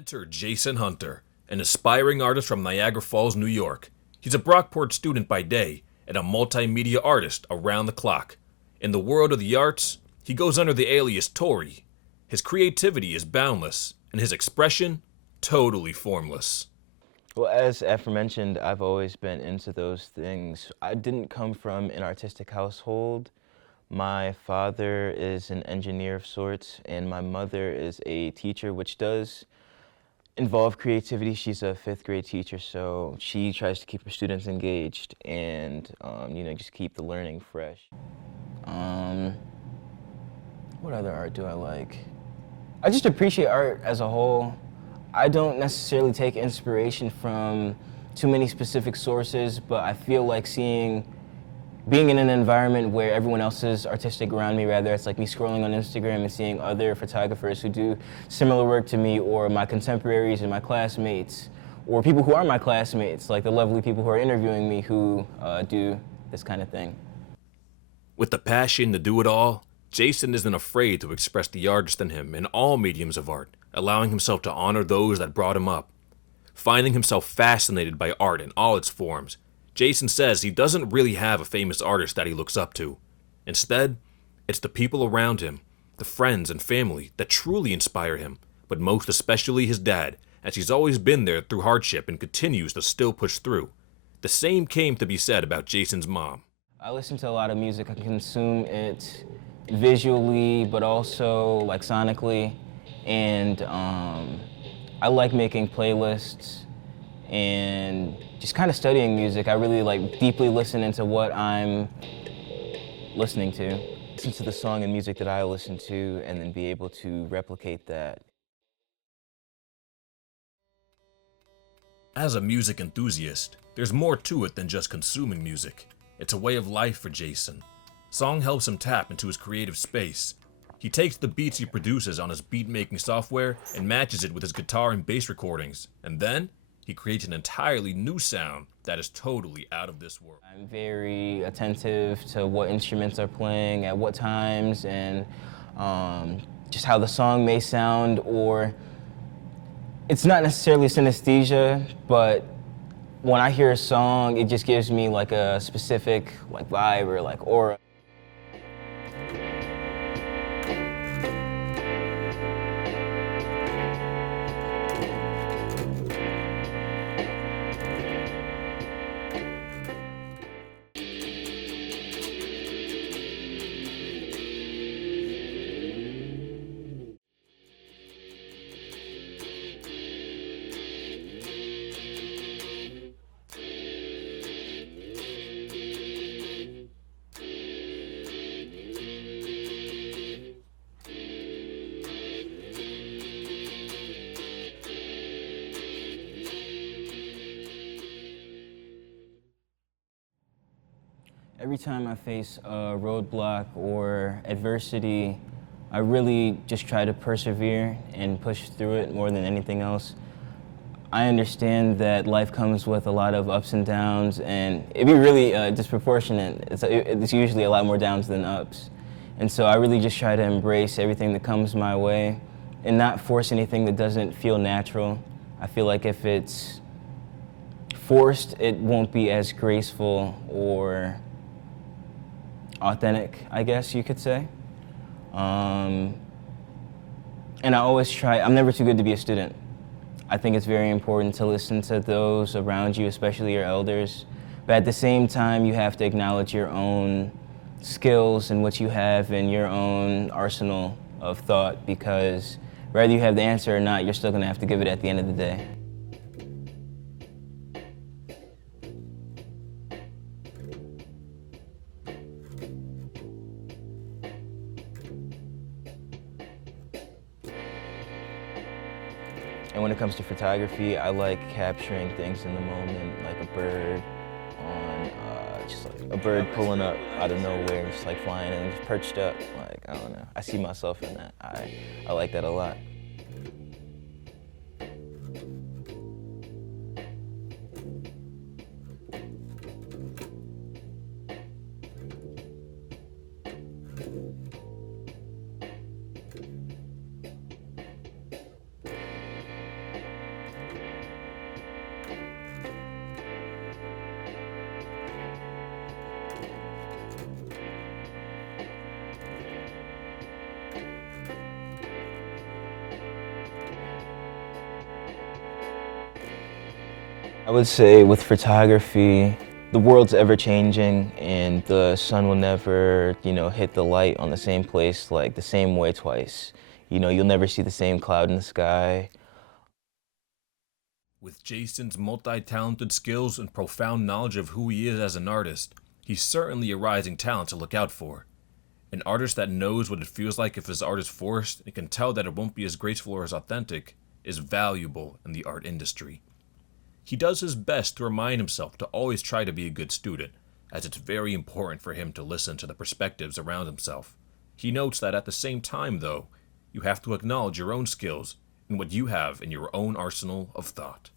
Enter Jayson Hunter, an aspiring artist from Niagara Falls, New York. He's a Brockport student by day and a multimedia artist around the clock. In the world of the arts, he goes under the alias Tori. His creativity is boundless, and his expression, totally formless. Well, as aforementioned, I've always been into those things. I didn't come from an artistic household. My father is an engineer of sorts, and my mother is a teacher, which does involve creativity. She's a 5th grade teacher, so she tries to keep her students engaged and, just keep the learning fresh. What other art do I like? I just appreciate art as a whole. I don't necessarily take inspiration from too many specific sources, but I feel like being in an environment where everyone else is artistic around me, rather it's like me scrolling on Instagram and seeing other photographers who do similar work to me, or my contemporaries and my classmates, or people who are my classmates, like the lovely people who are interviewing me who do this kind of thing. With the passion to do it all, Jayson isn't afraid to express the artist in him in all mediums of art, allowing himself to honor those that brought him up. Finding himself fascinated by art in all its forms, Jayson says he doesn't really have a famous artist that he looks up to. Instead, it's the people around him, the friends and family that truly inspire him, but most especially his dad, as he's always been there through hardship and continues to still push through. The same came to be said about Jayson's mom. I listen to a lot of music. I consume it visually, but also like sonically, and I like making playlists and just kind of studying music. I really like deeply listen into what I'm listening to. Listen to the song and music that I listen to and then be able to replicate that. As a music enthusiast, there's more to it than just consuming music. It's a way of life for Jayson. Song helps him tap into his creative space. He takes the beats he produces on his beat-making software and matches it with his guitar and bass recordings, and then he creates an entirely new sound that is totally out of this world. I'm very attentive to what instruments are playing at what times, and just how the song may sound, or it's not necessarily synesthesia, but when I hear a song, it just gives me like a specific vibe or aura. Every time I face a roadblock or adversity, I really just try to persevere and push through it more than anything else. I understand that life comes with a lot of ups and downs, and it'd be really disproportionate. It's usually a lot more downs than ups. And so I really just try to embrace everything that comes my way and not force anything that doesn't feel natural. I feel like if it's forced, it won't be as graceful or authentic, I guess you could say. And I always try, I'm never too good to be a student. I think it's very important to listen to those around you, especially your elders. But at the same time, you have to acknowledge your own skills and what you have in your own arsenal of thought, because whether you have the answer or not, you're still gonna have to give it at the end of the day. And when it comes to photography, I like capturing things in the moment, like a bird just like a bird pulling up out of nowhere, just like flying and just perched up. Like, I don't know. I see myself in that. I like that a lot. I would say with photography, the world's ever changing and the sun will never, hit the light on the same place like the same way twice. You'll never see the same cloud in the sky. With Jayson's multi-talented skills and profound knowledge of who he is as an artist, he's certainly a rising talent to look out for. An artist that knows what it feels like if his art is forced and can tell that it won't be as graceful or as authentic is valuable in the art industry. He does his best to remind himself to always try to be a good student, as it's very important for him to listen to the perspectives around himself. He notes that at the same time, though, you have to acknowledge your own skills and what you have in your own arsenal of thought.